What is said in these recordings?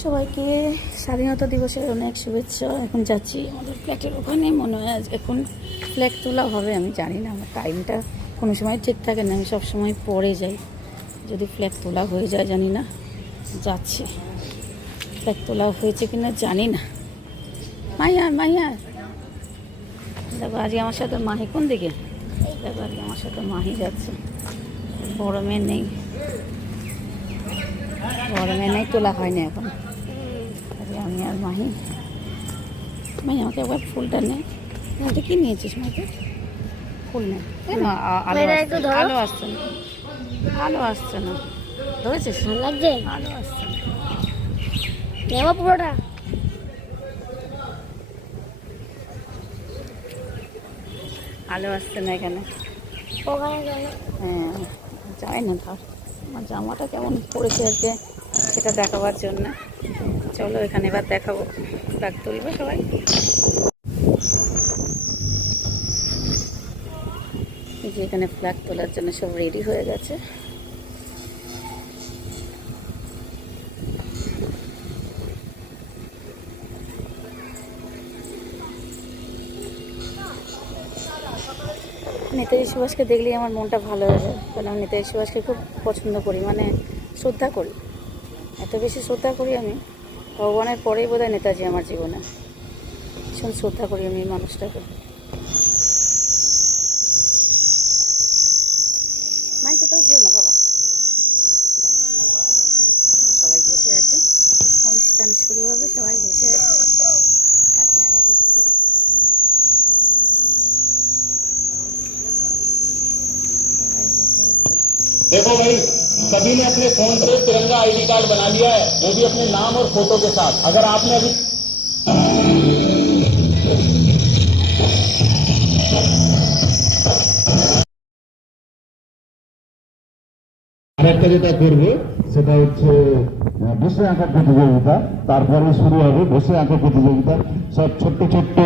সবাইকে স্বাধীনতা দিবসের অনেক শুভেচ্ছা। এখন যাচ্ছি আমাদের ফ্ল্যাটের ওখানে, মনে হয় আজ এখন ফ্ল্যাগ তোলা হবে। আমি জানি না, আমার টাইমটা কোনো সময় ঠিক থাকে না, আমি সব সময় পরে যাই। যদি ফ্ল্যাগ তোলা হয়ে যায় জানি না, যাচ্ছি। ফ্ল্যাগ তোলা হয়েছে কিনা জানি না। মাইয়া দেখো আজকে আমার সাথে মাহি কোন দিকে, দেখো আজকে আমার সাথে মাহি যাচ্ছে। বড় মেয়ে নেই, তোলা হয়নি এখন। আমি আর মাহি আমাকে একবার ফুলটা নেই। তো কি নিয়েছিস মাকে? ফুল নেই, আলো আসছে না, ধরেছিস? লাগছে, আলো আসছে না পুরোটা। আলো আসছে না এখানে। হ্যাঁ, যাই না ধর। আমার জামাটা কেমন পড়েছে আজকে সেটা দেখাবার জন্য। চলো এখানে এবার দেখাবো, ফ্ল্যাগ তুলবে সবাই। যে এখানে ফ্ল্যাগ তোলার জন্য সব রেডি হয়ে গেছে। নেতাজি সুভাষকে দেখলেই আমার মনটা ভালো হয়ে যায়, কারণ আমি নেতাজি সুভাষকে খুব পছন্দ করি, মানে শ্রদ্ধা করি, এত বেশি শ্রদ্ধা করি আমি। ভগবানের পরেই বোধহয় নেতাজি আমার জীবনে। ভীষণ শ্রদ্ধা করি আমি এই মানুষটাকে। মাই কোথাও যেও না বাবা। সবাই বসে আছে, অনুষ্ঠান শুরু হবে, সবাই বসে আছে। হাত নাড়া দিচ্ছে। देखो भाई, सभी ने अपने फोन पे तिरंगा आईडी कार्ड बना लिया है, वो भी अपने नाम और फोटो के साथ। अगर आपने अभी আরেকটা যেটা করবো সেটা হচ্ছে বসে আঁকার প্রতিযোগিতা। তারপরে শুরু হবে বসে আঁকার প্রতিযোগিতা। সব ছোট্ট ছোট্ট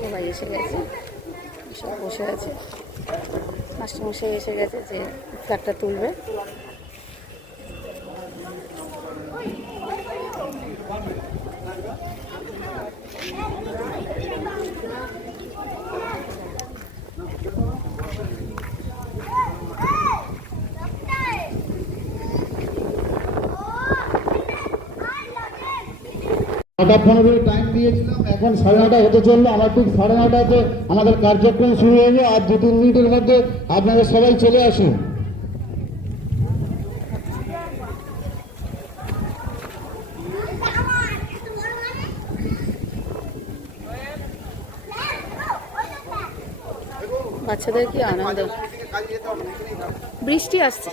সবাই এসে গেছে, সব বসে আছে। মাস্টারমশাই এসে গেছে যে ফ্ল্যাগটা তুলবে। নটা 15 টাইম দিয়েছিলাম, এখন 9:30 হতে চললো। আমার ঠিক 9:30 আমাদের কার্যক্রম শুরু হয়ে আর 2-3 মিনিটের মধ্যে আপনারা সবাই চলে আসুন। বাচ্চাদের কি আনন্দ। বৃষ্টি আসছে,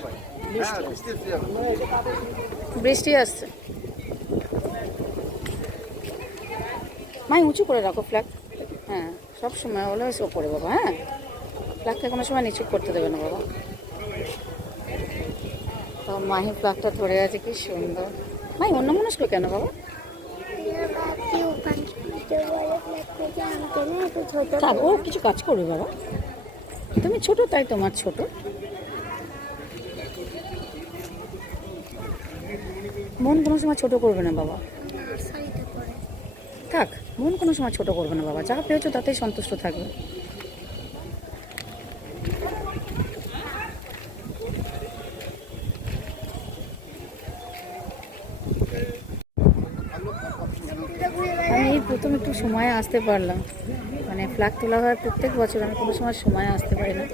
বৃষ্টি আসছে। মাই উঁচু করে রাখো ফ্ল্যাগ। হ্যাঁ, সব সময় হলো এসে করে বাবা। হ্যাঁ, ফ্ল্যাগটা কোনো সময় নিচু করতে দেবে না বাবা। তো মাহি ফ্ল্যাগটা ধরে আছে, কি সুন্দর। মাই অন্যমনস্ক কেন বাবা? থাক, ও কিছু কাজ করবে বাবা। তুমি ছোট, তাই তোমার ছোট। মন কোনো সময় ছোট করবে না বাবা। থাক, মন কোনো সময় ছোট করবে না বাবা। যা পেয়েছো তাতেই সন্তুষ্ট থাকবে। আমি এই প্রথম একটু সময়ে আসতে পারলাম। মানে ফ্ল্যাগ তোলা হয় প্রত্যেক বছর, আমি কোনো সময় আসতে পারি না,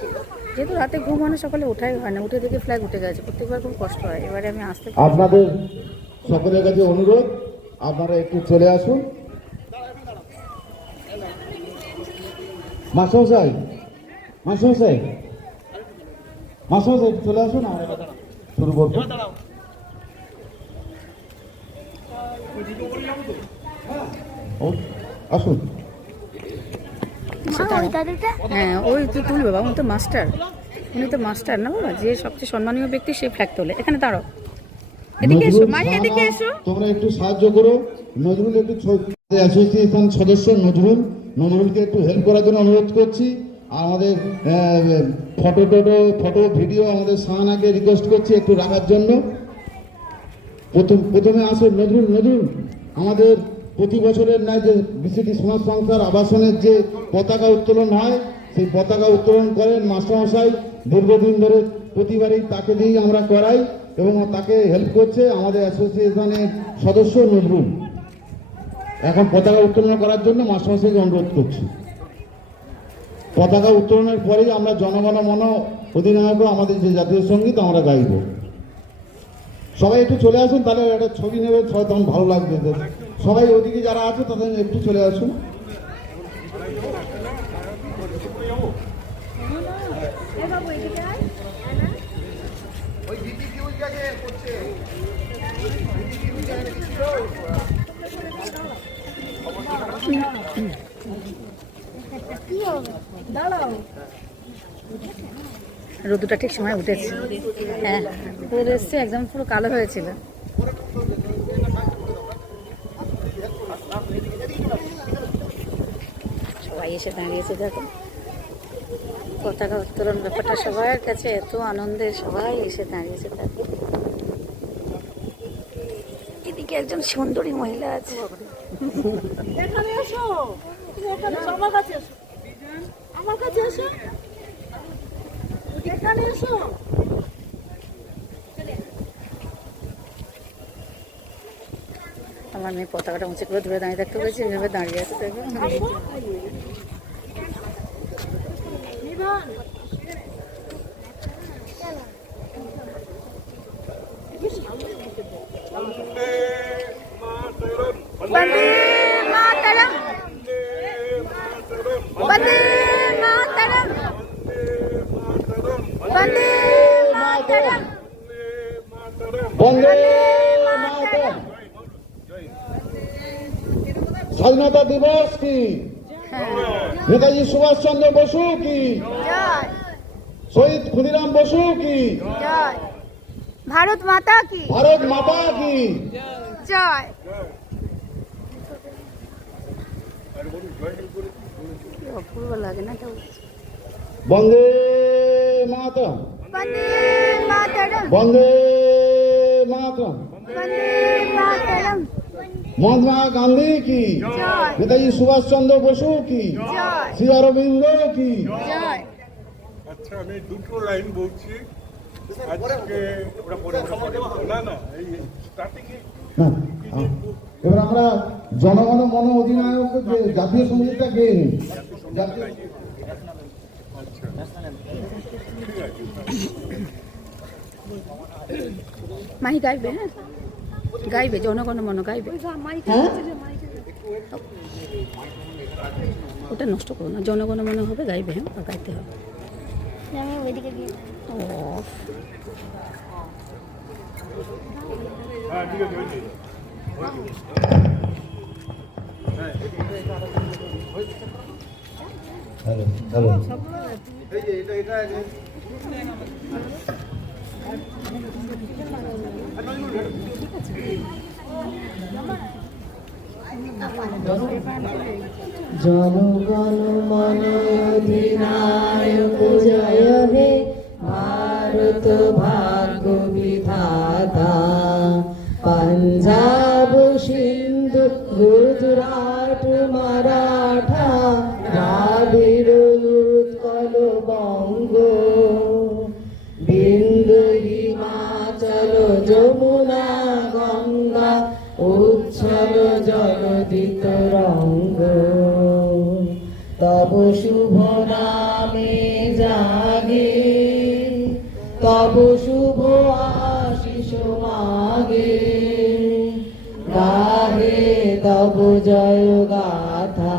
যেহেতু রাতে ঘুম হয় না, সকালে ওঠাই হয় না। উঠে দেখে ফ্ল্যাগ উঠে গেছে, প্রত্যেকবার খুব কষ্ট হয়। এবারে আমি আসতে পারি। আপনাদের সকলের কাছে অনুরোধ, আপনারা একটু চলে আসুন। মাস্টারমশাই চলে আসুন, আমরা শুরু করবো। আসুন। হ্যাঁ, ওই তো তুলবে বাবা। উনি তো মাস্টার, না বাবা, যে সবচেয়ে সম্মানীয় ব্যক্তি সে ফ্ল্যাগ তোলে। এখানে দাঁড়াও, এদিকে এসো মাই, এদিকে এসো। তোমরা একটু সাহায্য করো। নজরুল একটু অ্যাসোসিয়েশন সদস্য নজরুলকে একটু হেল্প করার জন্য অনুরোধ করছি। আমাদের ফটো ভিডিও আমাদের সাহানাকে রিকোয়েস্ট করছি একটু রাখার জন্য। প্রথমে আসে নজরুল আমাদের প্রতি বছরের ন্যায় যে বিসিটি সমাজ সংস্থার আবাসনের যে পতাকা উত্তোলন হয়, সেই পতাকা উত্তোলন করেন মাস্টারমশাই দীর্ঘদিন ধরে, প্রতিবারই তাকে দিয়েই আমরা করাই এবং তাকে হেল্প করছে আমাদের অ্যাসোসিয়েশনের সদস্য নজরুল। এখন পতাকা উত্তোলন করার জন্য মাস্টারমশাইকে অনুরোধ করছি। পতাকা উত্তোলনের পরেই আমরা জনগণ মন অধিনায়ক আমাদের যে জাতীয় সঙ্গীত আমরা গাইব। সবাই একটু চলে আসুন, তাহলে একটা ছবি নেবে, সবাই তখন ভালো লাগবে। সবাই ওদিকে যারা আছে তাদের একটু চলে আসুন। রোদটা ঠিক সময় উঠেছে। হ্যাঁ, রোদ এসছে, একদম পুরো কালো হয়েছিল। সবাই এসে দাঁড়িয়েছে, দেখো পতাকা উত্তোলন ব্যাপারটা সবার কাছে এত আনন্দের, সবাই এসে দাঁড়িয়েছে। দেখো এদিকে একজন সুন্দরী মহিলা আছে। এখানে এসো, তুমি এখানে এসো, আমার কাছে এসো, আমার কাছে এসো, এখানে এসো। আমার মেয়ে পতাকাটা উঁচু করে ধরে দাঁড়িয়ে থাকতে পেরেছি, এভাবে দাঁড়িয়ে আছে। নিবান বন্দে মাতরম, বন্দে মাতরম, বন্দে মাতরম, বন্দে মাতরম। স্বাধীনতা দিবস কি? নেতাজি সুভাষচন্দ্র বসু কি? জয় শহীদ ক্ষুদিরাম বসু কি? জয়, ভারত মাতা কি? ভারত মাতা কি? জয়। অপূর্ব লাগে না? বন্দে মাতরম, বন্দে মাতরম, বন্দে মাতরম। বন্দে মাতরম, মহাত্মা গান্ধী কি? জয় নেতাজি সুভাষচন্দ্র বসু কি? জয় শ্রী অরবিন্দ কি? জয়। আচ্ছা, আমি দুটো লাইন বলছি আজকে। না না, এই স্টার্টিং হ্যাঁ, এবার আমরা জনগণ মন অধিনায়ক যে জাতীয় সঙ্গীতটা গেয়ে নিই। জাতীয় মাহি গাইবে? হ্যাঁ গাইবে, জনগণ মন গাইবে। ওটা নষ্ট করো না, জনগণ মন হবে, গাইবে। হ্যাঁ, আর গাইতে হবে। ও হ্যাঁ, ঠিক আছে, হয়েছে। হ্যালো হ্যালো জনগণ মন অধিনায়ক জয় হে, ভারত ভাগ্য বিধাতা। পাঞ্জাব সিন্ধু গুজরাট মারাঠা, দ্রাবিড় উৎকল বঙ্গ, বিন্দু হিমাচল যমুনা গঙ্গা, উচ্ছল জলদিত রঙ্গ। তব শুভ নামে জাগে, তব শুভ আশিস মাগে, গাহে তব জয় গাথা।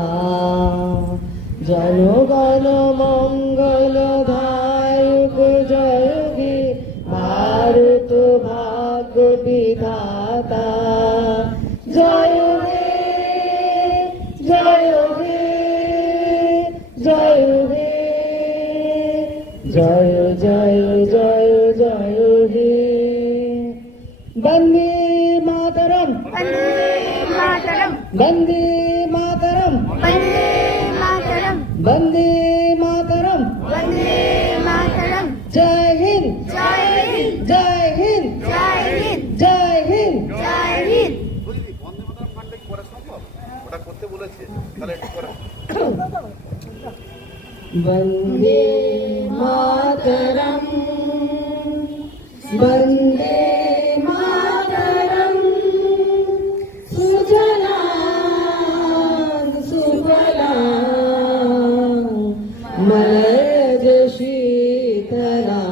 জনগণ মঙ্গল দায়ক জয় হে, ভারত ভাগ্য বিধাতা। জয় হে, জয় হে, জয় হে, জয় জয় জয় জয় হে। বন্দে মাতরম, বন্দে মাতরম, বন্দে মাতরম, বন্দে মাতরম, বন্দে মাতরম। वन्दे मातरम् वन्दे मातरम् सुजलां सुफलां मलयज शीतलां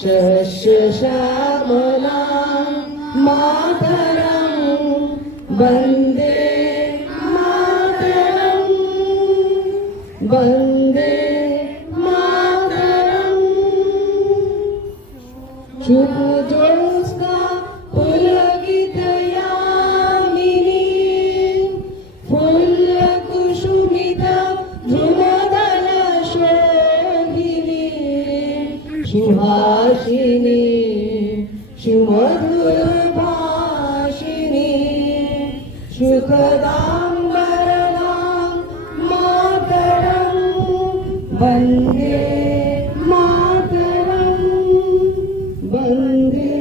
शस्यश्यामलां मातरं वन्दे मातरं वन्दे मातरम् शुभज्योत्स्ना पुलकितयामिनी फुल्लकुसुमिता धृमदलशोभिनी सुहासिनी सुमधुरभाषिणी सुखदां वरदां मातरं वन्दे मातरं वन्दे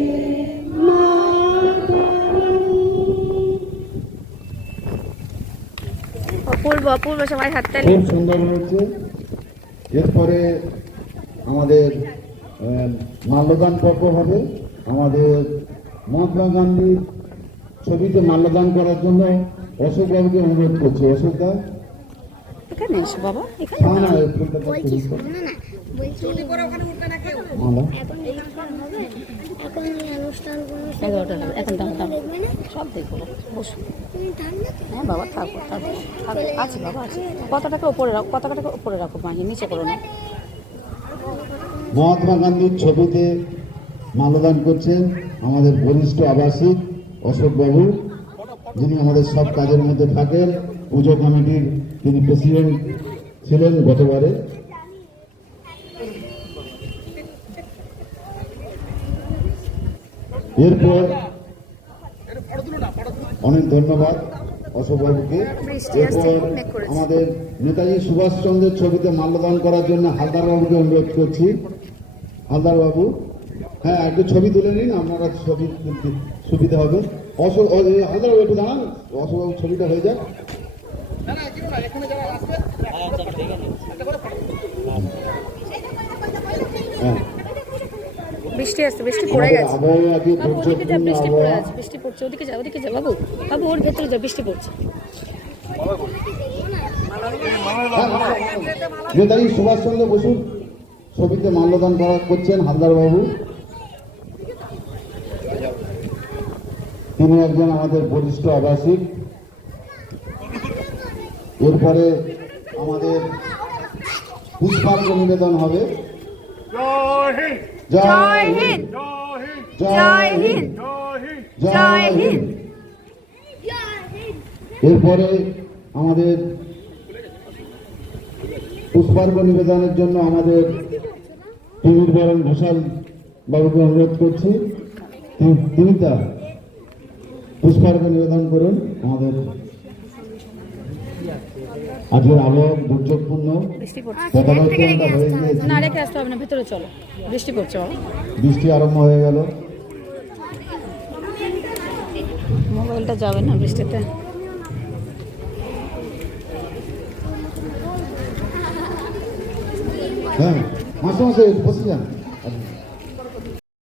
मातरम् অপূর্ব অপূর্ব, সবাই হাততালি। খুব সুন্দর হয়েছে। এরপরে আমাদের মাল্যদান পর্ব হবে। আমাদের মহাত্মা গান্ধীর ছবিতে মাল্যদান করার জন্য অশোক বাবুকে অনুরোধ করছি। অশোক দা, এখানে এসো বাবা, এখানে হ্যাঁ না, এই ফুলটা একটু বলছি দিন তো। শোনো না, বলছি মালা এখন অনুষ্ঠান হবে, এখন এই অনুষ্ঠান কোনো 11টা হবে, এখন দাম দাম দেখবে না, সব দেখবো, বসো। তুমি ঠান্ডা তো হ্যাঁ বাবা, থাকো থাকো থাকো, আছে বাবা আছে। পতাকাটাকে উপরে রাখো, পতাকাটাকে উপরে রাখো, মাহি নিচে করো না। মহাত্মা গান্ধীর ছবিতে মাল্যদান করছেন আমাদের বরিষ্ঠ আবাসিক অশোক বাবু, যিনি আমাদের সব কাজের মধ্যে থাকেন। পুজো কমিটির তিনি প্রেসিডেন্ট ছিলেন গতবারে। এরপর অনেক ধন্যবাদ অশোক বাবুকে। এরপর আমাদের নেতাজি সুভাষচন্দ্রের ছবিতে মাল্যদান করার জন্য হালদার বাবুকে অনুরোধ করছি। হালদার বাবু, হ্যাঁ একটু ছবি তুলে নিন, আপনারা ছবি তুলতে সুবিধা হবে। অশোক হালদার বাবু একটু দাঁড়ান, অশোক বাবু ছবিটা হয়ে যাক। হ্যাঁ, বৃষ্টি আসছে, বৃষ্টি পড়ে গেছে আবহাওয়া আজকে বাবু, ওদিকে যা, দুর্যোগপূর্ণ বৃষ্টি পড়ে আবহাওয়া। আছে, বৃষ্টি পড়ছে, ওদিকে যা, ওদিকে যা বাবু, বাবু ওর ভেতরে যা, বৃষ্টি পড়ছে। নেতাজি সুভাষচন্দ্র বসুর ছবিতে মাল্যদান করছেন হালদার বাবু। তিনি একজন আমাদের বরিষ্ঠ আবাসিক। এরপরে আমাদের পুষ্পার্ঘ্য নিবেদন হবে। জয় হিন্দ, জয় হিন্দ, জয় হিন্দ। এরপরে আমাদের পুষ্পার্ঘ্য নিবেদনের জন্য আমাদের তিমির বরণ ঘোষাল বাবুকে অনুরোধ করছি। তিনি তা পুষ্পার্ঘ্য নিবেদন করুন। আমাদের আজকের আবহাওয়া দুর্যোগপূর্ণ, বৃষ্টি পড়ছে পতাকা উত্তোলনটা হয়ে গিয়েছে, না, রেখে আসতে হবে না, ভেতরে চলো, বৃষ্টি পড়ছে বাবা। বৃষ্টি আরম্ভ হয়ে গেল। মোবাইলটা যাবে না বৃষ্টিতে। হ্যাঁ, মাসে মাসে বসে যান।